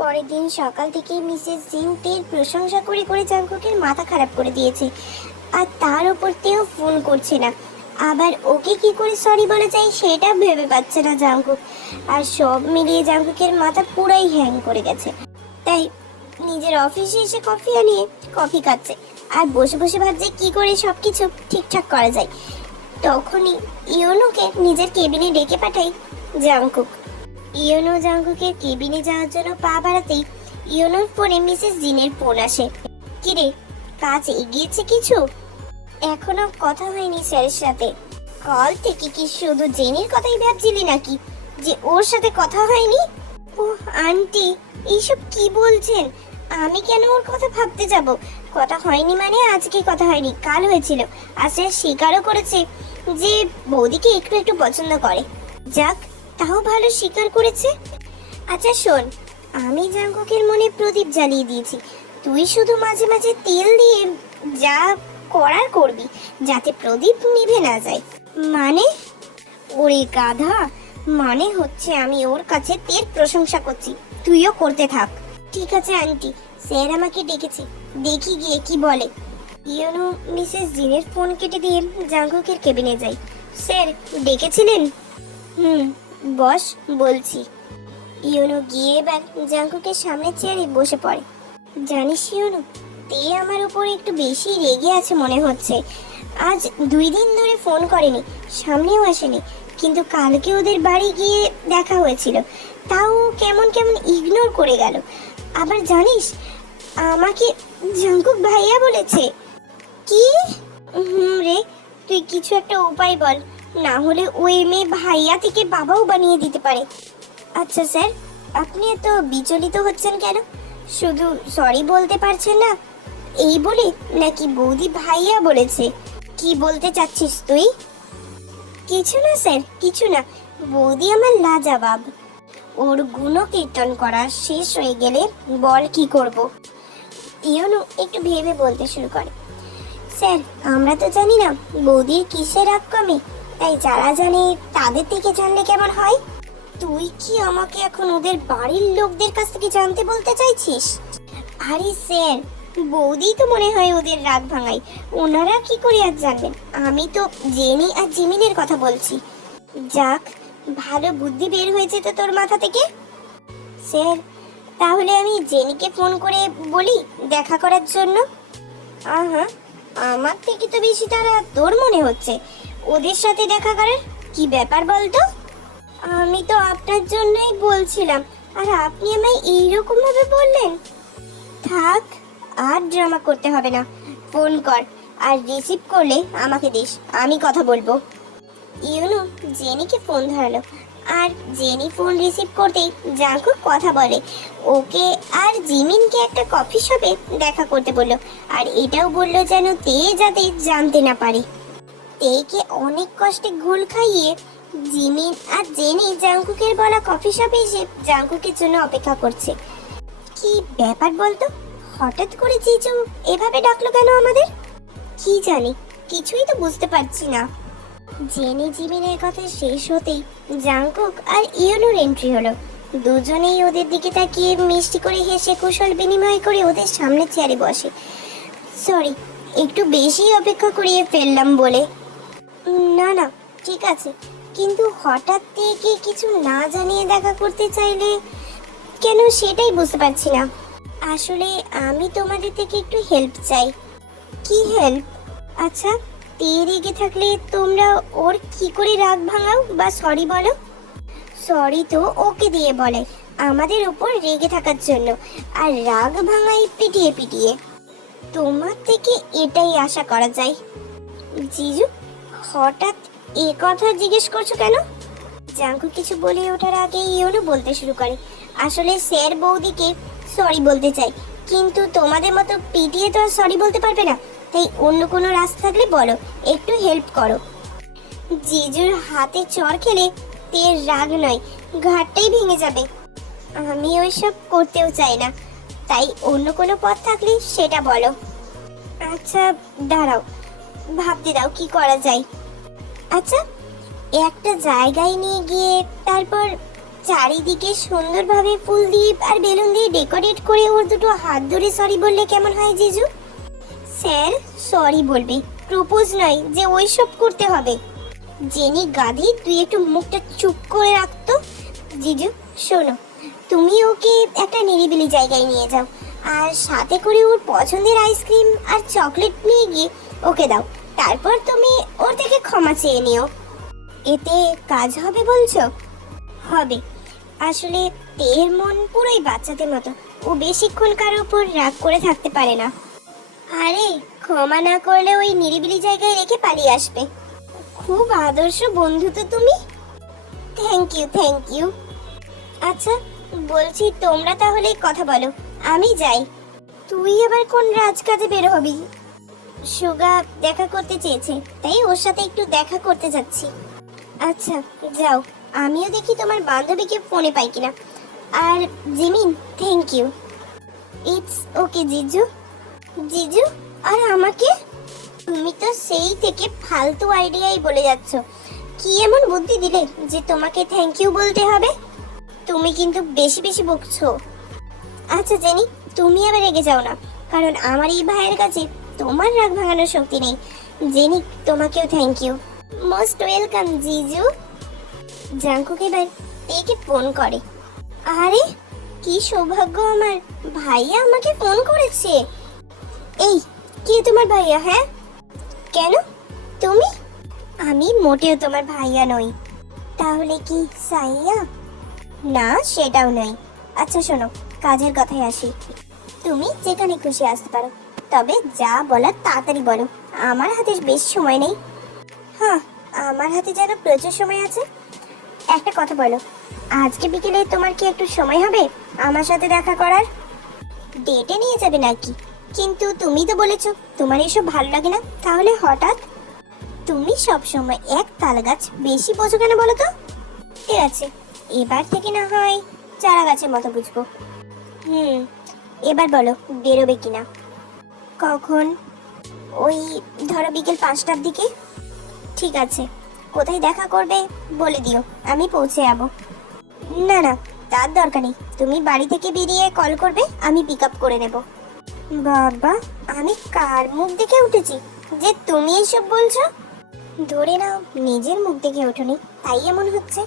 পরের দিন সকাল থেকে মিসেস জিন তের প্রশংসা করে করে জাঙ্কুকের মাথা খারাপ করে দিয়েছে। আর তার ওপর তেও ফোন করছে না। আবার ওকে কি করে সরি বলা যায় সেটা ভেবে পাচ্ছে না জাঙ্কুক। আর সব মিলিয়ে জাঙ্কুকের মাথা পুরাই হ্যাং করে গেছে। তাই নিজের অফিসে এসে কফি আনিয়ে কফি খাচ্ছে। আর বসে বসে ভাবছে কি করে সব কিছু ঠিকঠাক করা যায়। তখনই ইয়োনোকে নিজের কেবিনে ডেকে পাঠাই জাংকুক ইয়োনো জাংকুকের কেবিনে যাওয়ার জন্য পা বাড়াতেই ইয়োনোর ফোনে মিসেস জিনের ফোন আসে। কিরে, কাজ এগিয়েছে কিছু? এখনও কথা হয়নি স্যারের সাথে। কল থেকে কি শুধু জেনের কথাই ভাবছিলি নাকি? যে ওর সাথে কথা হয়নি? ও আন্টি, এইসব কি বলছেন? আমি কেন ওর কথা ভাবতে যাব? কথা হয়নি মানে আজকে কথা হয়নি, কাল হয়েছিল। আর সে স্বীকারও করেছে যে বৌদিকে একটু একটু পছন্দ করে। যাক তাও ভালো স্বীকার করেছে? আচ্ছা শোন, আমি জাঙ্কুকের মনে প্রদীপ জ্বালিয়ে দিয়েছি। তুই শুধু মাঝে মাঝে তেল দিয়ে যা করার করবি, যাতে প্রদীপ নিভে না যায়। মানে? ওরে গাধা মানে হচ্ছে আমি ওর কাছে তের প্রশংসা করছি। তুইও করতে থাক। ঠিক আছে, আন্টি, স্যার আমাকে ডেকেছে। দেখি গিয়ে কি বলে। ইয়নো, মিসেস জিনের ফোন কেটে দিয়ে জাঙ্কুকের কেবিনে যাই। স্যার, ডেকেছিলেন? হুম। বস, বলছি। ইয়নো গিয়ে এবার জাঙ্কুকের সামনে চেয়ারে বসে পড়ে। জানিস ইয়নো তে আমার উপর একটু বেশি রেগে আছে মনে হচ্ছে। আজ দুই দিন ধরে ফোন করেনি, সামনেও আসেনি। কিন্তু কালকে ওদের বাড়ি গিয়ে দেখা হয়েছিল। তাও কেমন কেমন ইগনোর করে গেল। আবার জানিস, আমাকে জাঙ্কুক ভাইয়া বলেছে। কি? হুম রে, তুই কিছু একটা উপায় বল। না হলে ওই মেয়ে ভাইয়া থেকে বাবাও বানিয়ে দিতে পারে। আচ্ছা স্যার, আপনি এত বিচলিত হচ্ছেন কেন? শুধু সরি বলতে পারছেন না, এই বলে নাকি বৌদি ভাইয়া বলেছে। কি বলতে চাচ্ছিস তুই? কিছু না স্যার, কিছু না। বৌদি আমার লাজাবাব। ওর গুণকীর্তন করা শেষ হয়ে গেলে বল কি করব? ইয়নু একটু ভেবে বলতে শুরু করে। স্যার, আমরা তো জানি না বৌদির কিসের রাগ কমে তাই যারা জানে তাদের থেকে জানলে কেমন হয়? তুই কি আমাকে এখন ওদের বাড়ির লোকদের কাছ থেকে জানতে বলতে চাইছিস? আরে স্যার, বৌদি তো মনে হয় ওদের রাগ ভাঙাই ওনারা কি করে আর জানবেন? আমি তো জেনি আর জিমিনের কথা বলছি। যাক, ভালো বুদ্ধি বের হয়েছে তো তোর মাথা থেকে। স্যার, তাহলে আমি জেনিকে ফোন করে বলি দেখা করার জন্য? আহা, আমার থেকে তো বেশি তারা তোর মনে হচ্ছে। ওদের সাথে দেখা করার? কি ব্যাপার বলতো? আমি তো আপনার জন্যই বলছিলাম, আর আপনি আমায় এইরকম ভাবে বললেন? থাক, আর ড্রামা করতে হবে না। ফোন কর, আর রিসিভ করলে আমাকে দিস, আমি কথা বলব। ইউনু, জেনিকে ফোন ধরালো। আর জেনি ফোন রিসিভ করতেই জাঙ্কু কথা বলে। ওকে আর জিমিনকে একটা কফি শপে দেখা করতে বলল। আর এটাও বলল যেন তে যাতে জানতে না পারে। তেকে অনেক কষ্টে ঘোল খাইয়ে জিমিন আর জেনি জাঙ্কুকের বলা কফি শপে এসে জাঙ্কুকের জন্য অপেক্ষা করছে। কি ব্যাপার বলতো? হঠাৎ করে জিজু এভাবে ডাকলো কেন আমাদের? কি জানি, কিছুই তো বুঝতে পারছি না। জেনি জিমিনের কথা শেষ হতেই জাংকুক আর ইয়নোর এন্ট্রি হলো। দুজনেই ওদের দিকে তাকিয়ে মিষ্টি করে হেসে কুশল বিনিময় করে ওদের সামনে চেয়ারে বসে। সরি একটু বেশি অপেক্ষা করিয়ে ফেললাম বলে না না ঠিক আছে। কিন্তু হঠাৎ থেকে কিছু না জানিয়ে দেখা করতে চাইলে? কেন সেটাই বুঝতে পারছি না। আসলে আমি তোমাদের থেকে একটু হেল্প চাই। কি হেল্প আচ্ছা তে রেগে থাকলে তোমরা ওর কি করে রাগ ভাঙাও বা সরি বলো? সরি তো ওকে দিয়ে বলে, আমাদের উপর রেগে থাকার জন্য, আর রাগ ভাঙাই পিটিয়ে পিটিয়ে। তোমার থেকে এটাই আশা করা যায়। জিজু হঠাৎ এ কথা জিজ্ঞেস করছ কেন? জাঙ্কু কিছু বলে ওঠার আগে ইওনো বলতে শুরু করে। আসলে স্যার বৌদিকে সরি বলতে চাই কিন্তু তোমাদের মতো পিটিয়ে তো আর সরি বলতে পারবে না। তাই অন্য কোনো রাস্তা থাকলে বলো, একটু হেল্প করো। জিজুর হাতে চর খেলে তের রাগ নয়, ঘাটটাই ভেঙে যাবে। আমি ওইসব করতেও চাই না, তাই অন্য কোনো পথ থাকলে সেটা বলো। আচ্ছা দাঁড়াও, ভাবতে দাও কি করা যায়। আচ্ছা একটা জায়গায় নিয়ে গিয়ে তারপর চারিদিকে সুন্দরভাবে ফুল দিয়ে আর বেলুন দিয়ে ডেকোরেট করে ওর দুটো হাত ধরে সরি বললে কেমন হয় জিজু? স্যার সরি বলবে। প্রপোজ নয় যে ওইসব করতে হবে। জেনি গাধি তুই একটু মুখটা চুপ করে রাখতো জিজু, শোনো, তুমি ওকে একটা নিরিবিলি জায়গায় নিয়ে যাও। আর সাথে করে ওর পছন্দের আইসক্রিম আর চকলেট নিয়ে গিয়ে ওকে দাও। তারপর তুমি ওর থেকে ক্ষমা চেয়ে নিও। এতে কাজ হবে বলছো? হবে। আসলে তের মন পুরোই বাচ্চাদের মতো। ও বেশিক্ষণ কারোর উপর রাগ করে থাকতে পারে না। আরে, ক্ষমা না করলে ওই নিরিবিলি জায়গায় রেখে পালিয়ে আসবে। খুব আদর্শ বন্ধু তো তুমি। থ্যাংক ইউ থ্যাংক ইউ আচ্ছা বলছি তোমরা তাহলে কথা বলো। আমি যাই। তুই আবার কোন রাজকাজে বের হবি? সুগা দেখা করতে চেয়েছে, তাই ওর সাথে একটু দেখা করতে যাচ্ছি। আচ্ছা যাও। আমিও দেখি তোমার বান্ধবীকে ফোনে পাই কিনা। আর Jimin thank you it's okay জিজু। জিজু, আর আমাকে? তুমি তো সেই থেকে ফালতু আইডিয়াই বলে যাচ্ছ। কি এমন বুদ্ধি দিলে যে তোমাকে থ্যাংক ইউ বলতে হবে? তুমি কিন্তু বেশি বেশি বকছো। আচ্ছা জেনি, তুমি আবার রেগে যাও না। কারণ আমার এই ভাইয়ের কাছে তোমার রাগ ভাঙানোর শক্তি নেই। জেনি, তোমাকেও থ্যাংক ইউ মোস্ট ওয়েলকাম জিজু। জাঙ্কুক এবার তেকে ফোন করে। আরে, কি সৌভাগ্য আমার। ভাইয়া আমাকে ফোন করেছে। এই, কে তোমার ভাইয়া হ্যাঁ? কেন? তুমি? আমি মোটেও তোমার ভাইয়া নই। তাহলে কি সাইয়া? না, সেটাও নয়। আচ্ছা শোনো, কাজের কথায় আসি। তুমি যেখানে খুশি আসতে পারো। তবে যা বলার তাড়াতাড়ি বলো। আমার হাতে বেশি সময় নেই। হ্যাঁ আমার হাতে যেন প্রচুর সময় আছে। একটা কথা বলো, আজকে বিকেলে তোমার কি একটু সময় হবে আমার সাথে দেখা করার? ডেটে নিয়ে যাবে নাকি? কিন্তু তুমি তো বলেছ, তোমার এসব ভালো লাগে না। তাহলে হঠাৎ? তুমি সব সময় এক তাল গাছ বেশি বোঝো কেন বলো তো? ঠিক আছে, এবার থেকে না হয় চারা গাছের মতো বুঝব। হুম, এবার বলো, বেরোবে কিনা? কখন? ওই ধরো বিকেল পাঁচটার দিকে। ঠিক আছে। কোথায় দেখা করবে বলে দিও। আমি পৌঁছে যাব। না না, তার দরকার নেই। তুমি বাড়ি থেকে বেরিয়ে কল করবে, আমি পিক আপ করে নেব। বাবা, আমি কার মুখ দেখে উঠেছি? যে তুমি এসব বলছো? ধরে নাও, নিজের মুখ দেখে ওঠোনি। তাই এমন হচ্ছে।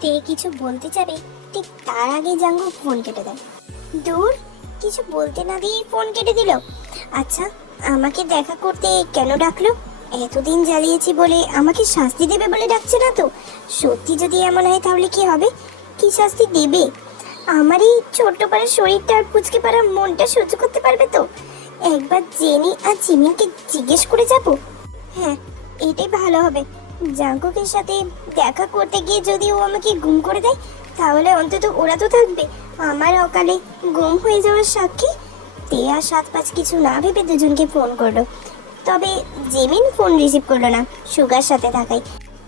তে কিছু বলতে যাবে ঠিক তার আগে জাঙ্গু ফোন কেটে দেয়। দূর কিছু বলতে না দিয়ে ফোন কেটে দিল। আচ্ছা আমাকে দেখা করতে কেন ডাকলো? এতদিন জ্বালিয়েছি বলে আমাকে শাস্তি দেবে বলে ডাকছে না তো? সত্যি যদি এমন হয় তাহলে কি হবে? কি শাস্তি দেবে? আমার এই ছোট্ট পাড়ার শরীরটা আর পুচকে পাড়ার মনটা সহ্য করতে পারবে তো? একবার জেনি আর জিমিনকে জিজ্ঞেস করে যাব। হ্যাঁ এটাই ভালো হবে। জাঙ্কুকের সাথে দেখা করতে গিয়ে যদি ও আমাকে গুম করে দেয় তাহলে অন্তত ওরা তো থাকবে। আমার অকালে গুম হয়ে যাওয়ার সাক্ষী? আর সাত পাঁচ কিছু না ভেবে দুজনকে ফোন করল। তবে জেমিন ফোন রিসিভ করল না, সুগার সাথে থাকায়।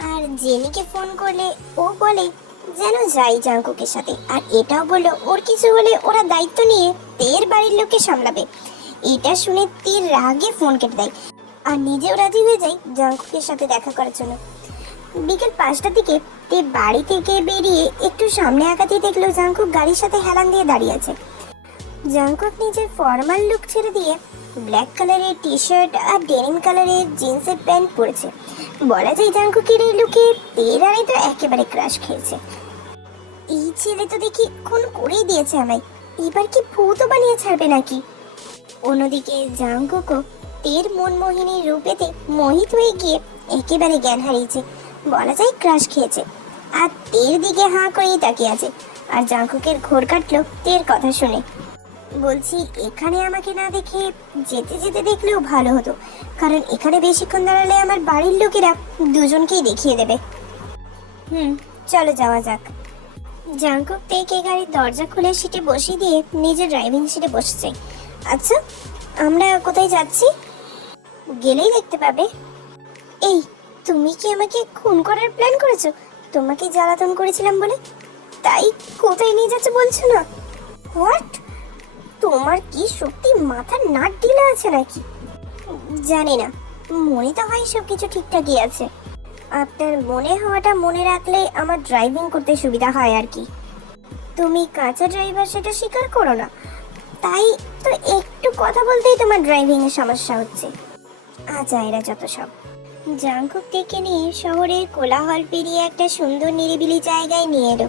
আর জেনিকে ফোন করলে ও বলে, যেন যাই জাঙ্কুকের সাথে। আর এটাও বলল, ওর কিছু হলে ওরা দায়িত্ব নিয়ে তের বাড়ির লোককে সামলাবে। এটা শুনে তীর রাগে ফোন কেটে দেয়। আর নিজেও রাজি হয়ে যায় জাঙ্কুকের সাথে দেখা করার জন্য। বিকেল পাঁচটার দিকে তে বাড়ি থেকে বেরিয়ে একটু সামনে আগাতেই দেখল জাঙ্কুক গাড়ির সাথে হেলান দিয়ে দাঁড়িয়ে আছে। জাঙ্কুক নিজের ফর্মাল লুক ছেড়ে দিয়ে ব্ল্যাক কালারের টি শার্ট আর ডেনিম কালারের জিন্সের প্যান্ট পরেছে। বলা যায় জাঙ্কুকের এই লুকে তের আরে তো একেবারে ক্রাশ খেয়েছে। এই ছেলে তো দেখি খুন করেই দিয়েছে আমায়। এবার কি ভূতও বানিয়ে ছাড়বে নাকি? অন্যদিকে জাঙ্কুকও তের মনমোহিনী রূপেতে মোহিত হয়ে গিয়ে একেবারে জ্ঞান হারিয়েছে। বলা যায় ক্রাশ খেয়েছে। আর তের দিকে হাঁ করেই তাকিয়ে আছে। আর জাঙ্কুকের ঘোর কাটলো তের কথা শুনে। বলছি, এখানে আমাকে না দেখে যেতে যেতে দেখলেও ভালো হতো। কারণ এখানে বেশিক্ষণ দাঁড়ালে আমার বাড়ির লোকেরা দুজনকেই দেখিয়ে দেবে। হুম, চলো যাওয়া যাক। জাঙ্কুক থেকে গাড়ির দরজা খুলে সিটে বসিয়ে দিয়ে নিজের ড্রাইভিং সিটে বসেছে। আচ্ছা আমরা কোথায় যাচ্ছি? গেলেই দেখতে পাবে। এই তুমি কি আমাকে খুন করার প্ল্যান করেছ? তোমাকে জ্বালাতন করেছিলাম বলে? তাই কোথায় নিয়ে যাচ্ছে বলছো না? হোয়াট তোমার কি সত্যি মাথার নাট ঢিলা আছে নাকি? জানি না। মনে তো হয় সব কিছু ঠিকঠাকই আছে। আপনার মনে হওয়াটা মনে রাখলে আমার ড্রাইভিং করতে সুবিধা হয় আর কি। তুমি কাঁচা ড্রাইভার সেটা স্বীকার করো না। তাই তো একটু কথা বলতেই তোমার ড্রাইভিংয়ের সমস্যা হচ্ছে। আচ্ছা এরা যত সব। জাঙ্কুক থেকে নিয়ে শহরের কোলাহল পেরিয়ে একটা সুন্দর নিরিবিলি জায়গায় নিয়ে এলো,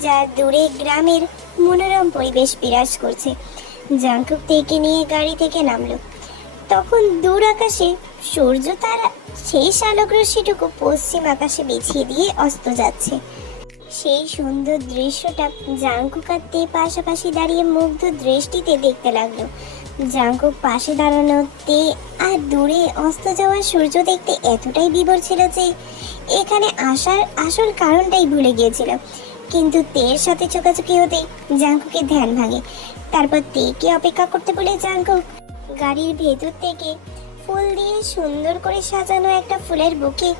যা দূরে গ্রামের মনোরম পরিবেশ বিরাজ করছে। জাঙ্কুক থেকে নিয়ে গাড়ি থেকে নামলো। তখন দূর আকাশে সূর্য তারা সেই আলোক রশ্মিটুকু পশ্চিম আকাশে বিছিয়ে দিয়ে অস্ত যাচ্ছে। সেই সুন্দর দৃশ্যটা জাঙ্কুক আর তে পাশাপাশি দাঁড়িয়ে মুগ্ধ দৃষ্টিতে দেখতে লাগল। জাঙ্কুক পাশে দাঁড়ানো তে আর দূরে অস্ত যাওয়া সূর্য দেখতে এতটাই বিভোর ছিল যে এখানে আসার আসল কারণটাই ভুলে গিয়েছিল। কিন্তু তের সাথে চোখাচোখি হতেই জাঙ্কুকে ধ্যান ভাঙে। তারপর তেকে অপেক্ষা করতে বলে জাঙ্কুক গাড়ির ভেতর থেকে ফুল দিয়ে সুন্দর করে সাজানো একটা ফুলের বুকে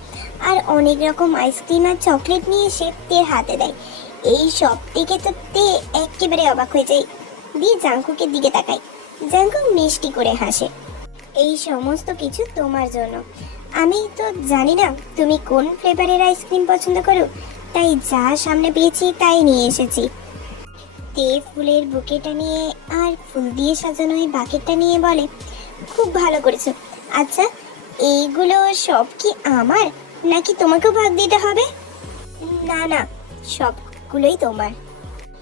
আর অনেক রকম আইসক্রিম আর চকলেট নিয়ে এসে তের হাতে দেয়। এই সব থেকে তো তে একেবারে অবাক হয়ে যায়। দিয়ে জাঙ্কুকের দিকে তাকায়। জাঙ্কুক মিষ্টি করে হাসে। এই সমস্ত কিছু তোমার জন্য। আমি তো জানি না তুমি কোন ফ্লেভারের আইসক্রিম পছন্দ করো। তাই যা সামনে পেয়েছি তাই নিয়ে এসেছি। তে ফুলের বুকেটা নিয়ে আর ফুল দিয়ে সাজানো এই বাকেটটা নিয়ে বলে, খুব ভালো করেছ। আচ্ছা এইগুলো সব কি আমার, নাকি তোমাকেও ভাগ দিতে হবে? না না, সবগুলোই তোমার।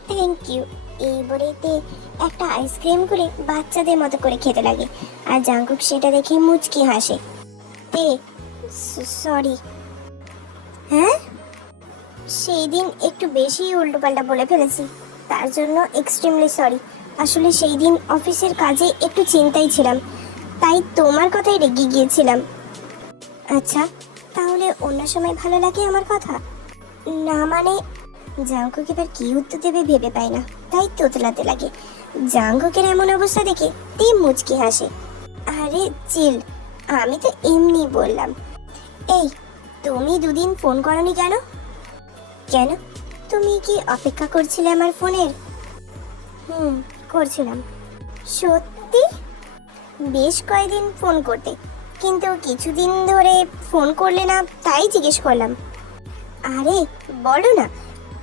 থ্যাংক ইউ এই বলেতে একটা আইসক্রিম করে বাচ্চাদের মতো করে খেতে লাগে। আর জাঙ্কুক সেটা দেখে মুচকি হাসে। তে সরি হ্যাঁ? সেই দিন একটু বেশি উল্টোপাল্টা বলে ফেলেছি। তার জন্য এক্সট্রিমলি সরি আসলে সেই দিন অফিসের কাজে একটু চিন্তাই ছিলাম। তাই তোমার কথাই রেগে গিয়েছিলাম। আচ্ছা তাহলে অন্য সময় ভালো লাগে আমার কথা? না মানে জাঙ্কুক এবার কি উত্তর দেবে ভেবে পায় না। তাই তোতলাতে লাগে। জাঙ্কুকের এমন অবস্থা দেখে তে মুচকি হাসে। আরে, চিল, আমি তো এমনি বললাম। এই, তুমি দুদিন ফোন করনি কেন? কেন? তুমি কি অপেক্ষা করছিলে আমার ফোনের? হুম, করছিলাম। সত্যি? বেশ কয়েকদিন ফোন করতে। কিন্তু কিছুদিন ধরে ফোন করলে না, তাই জিজ্ঞেস করলাম। আরে, বলো না,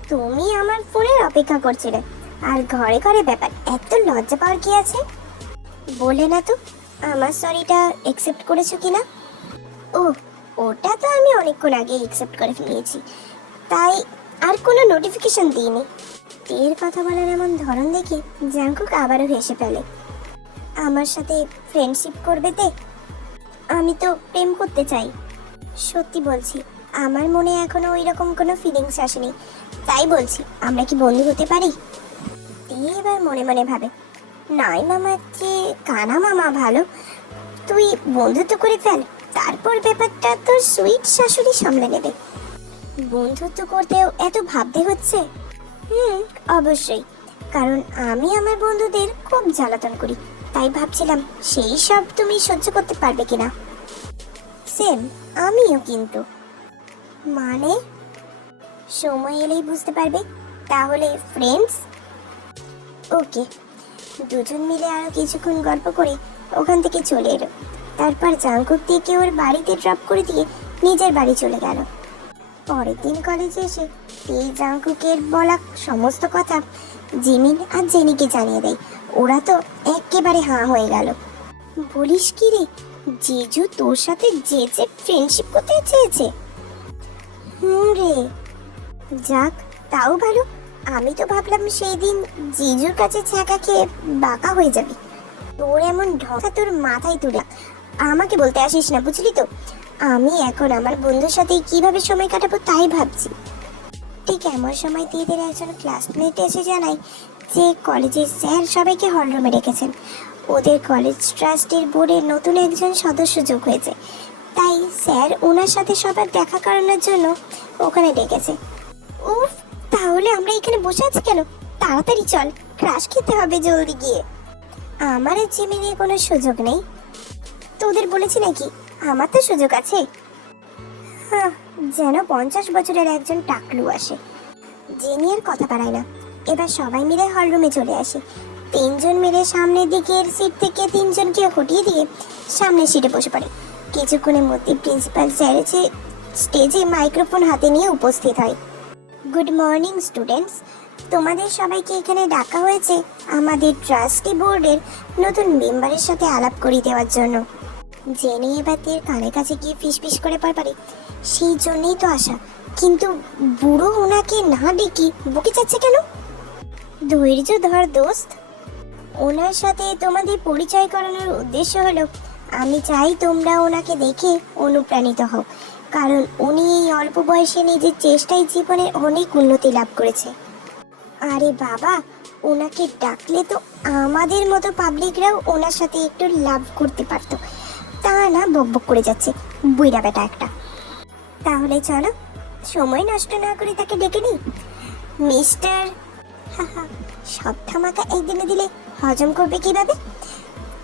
তুমি আমার ফোনের অপেক্ষা করছিলে। আর ঘরে ঘরে ব্যাপার, এত লজ্জা পাওয়ার কি আছে? বলে না তো, আমার সরিটা অ্যাকসেপ্ট করেছ কিনা ও, ওটা তো আমি অনেকক্ষণ আগে অ্যাকসেপ্ট করে নিয়েছি তাই আর কোনো নোটিফিকেশন দিইনি। এর কথা বলার এমন ধরন দেখে জাঙ্কুক আবারও হেসে ফেলে। আমার সাথে ফ্রেন্ডশিপ করবে তে আমি তো প্রেম করতে চাই। সত্যি বলছি, আমার মনে এখনও ওই রকম কোনো ফিলিংস আসেনি। তাই বলছি, আমরা কি বন্ধু হতে পারি? তে এবার মনে মনে ভাবে। নয় মামার চেয়ে কানা মামা ভালো। তুই বন্ধুত্ব করে ফেল, তারপর ব্যাপারটা তোর সুইট শাশুড়ি সামলে নেবে। বন্ধুত্ব করতেও এত ভাবতে হচ্ছে? হুম, অবশ্যই। কারণ আমি আমার বন্ধুদের খুব জ্বালাতন করি। তাই ভাবছিলাম সেই সব তুমি সহ্য করতে পারবে কিনা। সেম আমিও কিন্তু। মানে? সময় এলেই বুঝতে পারবে। তাহলে ফ্রেন্ডস ওকে দুজন মিলে আরও কিছুক্ষণ গল্প করে ওখান থেকে চলে এলো। তারপর জাঙ্কুক থেকে ওর বাড়িতে ড্রপ করে দিয়ে নিজের বাড়ি চলে গেল। পরের দিন কলেজে এসে তে জাঙ্কুকের বলা সমস্ত কথা জিমিন আর জেনিকে জানিয়ে দেয়। ওরা তো একেবারে হাঁ হয়ে গেল। বলিস কি রে, জিজু তোর সাথে যে যে ফ্রেন্ডশিপ করতে চেয়েছে। হুম রে। যাক, তাও ভালো। আমি তো ভাবলাম সেই দিন জিজুর কাছে ছ্যাঁকা খেয়ে বাঁকা হয়ে যাবে। তোর এমন ঢকা তোর মাথায় তুলে। আমাকে বলতে আসিস না, বুঝলি তো? আমি এখন আমার বন্ধুর সাথে কীভাবে সময় কাটাবো তাই ভাবছি। ঠিক এমন সময় দিদির একজন ক্লাসমেট এসে জানায় যে কলেজের স্যার সবাইকে হলরুমে রেখেছেন। ওদের কলেজ ট্রাস্টের বোর্ডের নতুন একজন সদস্য যোগ হয়েছে। তাই স্যার ওনার সাথে সবার দেখা করানোর জন্য ওখানে ডেকেছে। উফ, তাহলে আমরা এখানে বসে আছি কেন? তাড়াতাড়ি চল, ক্রাশ খেতে হবে জলদি গিয়ে। আমার আর জিমিনের কোনো সুযোগ নেই। তোদের বলেছি নাকি? আমার তো সুযোগ আছে। হ্যাঁ যেন পঞ্চাশ বছরের একজন টাকলু আসে। জেনি আর কথা বাড়ায় না। এবার সবাই মিলে হলরুমে চলে আসে। তিনজন মিলে সামনের দিকের সিট থেকে তিনজনকে হটিয়ে দিয়ে সামনের সিটে বসে পড়ে। কিছুক্ষণের মধ্যে প্রিন্সিপাল স্যার এসে স্টেজে মাইক্রোফোন হাতে নিয়ে উপস্থিত হয়। গুড মর্নিং স্টুডেন্টস তোমাদের সবাইকে এখানে ডাকা হয়েছে আমাদের ট্রাস্টি বোর্ডের নতুন মেম্বারের সাথে আলাপ করিয়ে দেওয়ার জন্য। জেনে এবার তের কানে কাছে গিয়ে ফিস ফিস করে পারপারে সেই জন্যই তো আসা কিন্তু বুড়ো ওনাকে না ডেকে বকে যাচ্ছে কেন? ধৈর্য ধর, দোস্ত। ওনার সাথে তোমাদের পরিচয় করানোর উদ্দেশ্য হলো, আমি চাই তোমরা ওনাকে দেখে অনুপ্রাণিত হও। কারণ উনি এই অল্প বয়সে নিজের চেষ্টায় জীবনে অনেক উন্নতি লাভ করেছে। আরে বাবা, ওনাকে ডাকলে তো আমাদের মতো পাবলিকরাও ওনার সাথে একটু লাভ করতে পারতো। তা না বকবক করে যাচ্ছে। বুইরা বেটা একটা। তাহলে চলো, সময় নষ্ট না করে তাকে ডেকে নিই। মিস্টার সব ধামাকা একদিনে দিলে হজম করবে কীভাবে?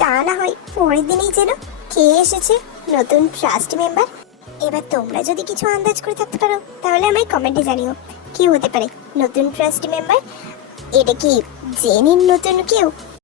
তা না হয় পরের দিনেই যেন কে এসেছে, নতুন ট্রাস্ট মেম্বার এবার তোমরা যদি কিছু আন্দাজ করে থাকতে পারো, তাহলে আমায় কমেন্টে জানিও। কি হতে পারে? নতুন ট্রাস্ট মেম্বার এটা কি জেনির নতুন কেউ